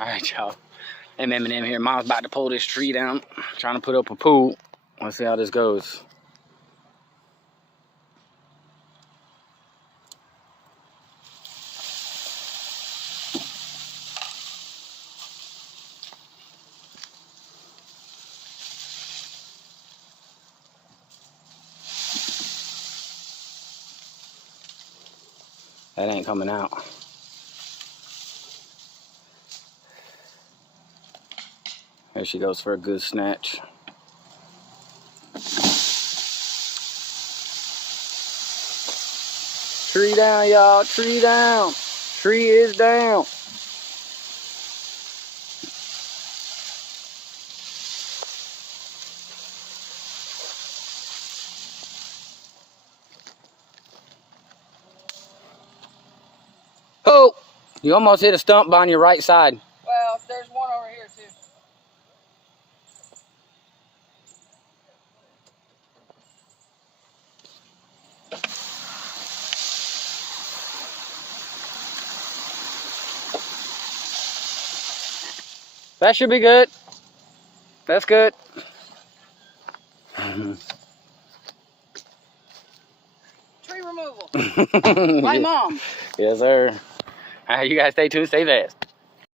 Alright, y'all. Eminem here. Mom's about to pull this tree down. Trying to put up a pool. Let's see how this goes. That ain't coming out. There she goes for a good snatch. Tree down, y'all. Tree down. Tree is down. Oh, you almost hit a stump on your right side. Well, there's one over here too. That should be good. That's good. Tree removal. My mom. Yes, sir. All right, you guys stay tuned, stay fast.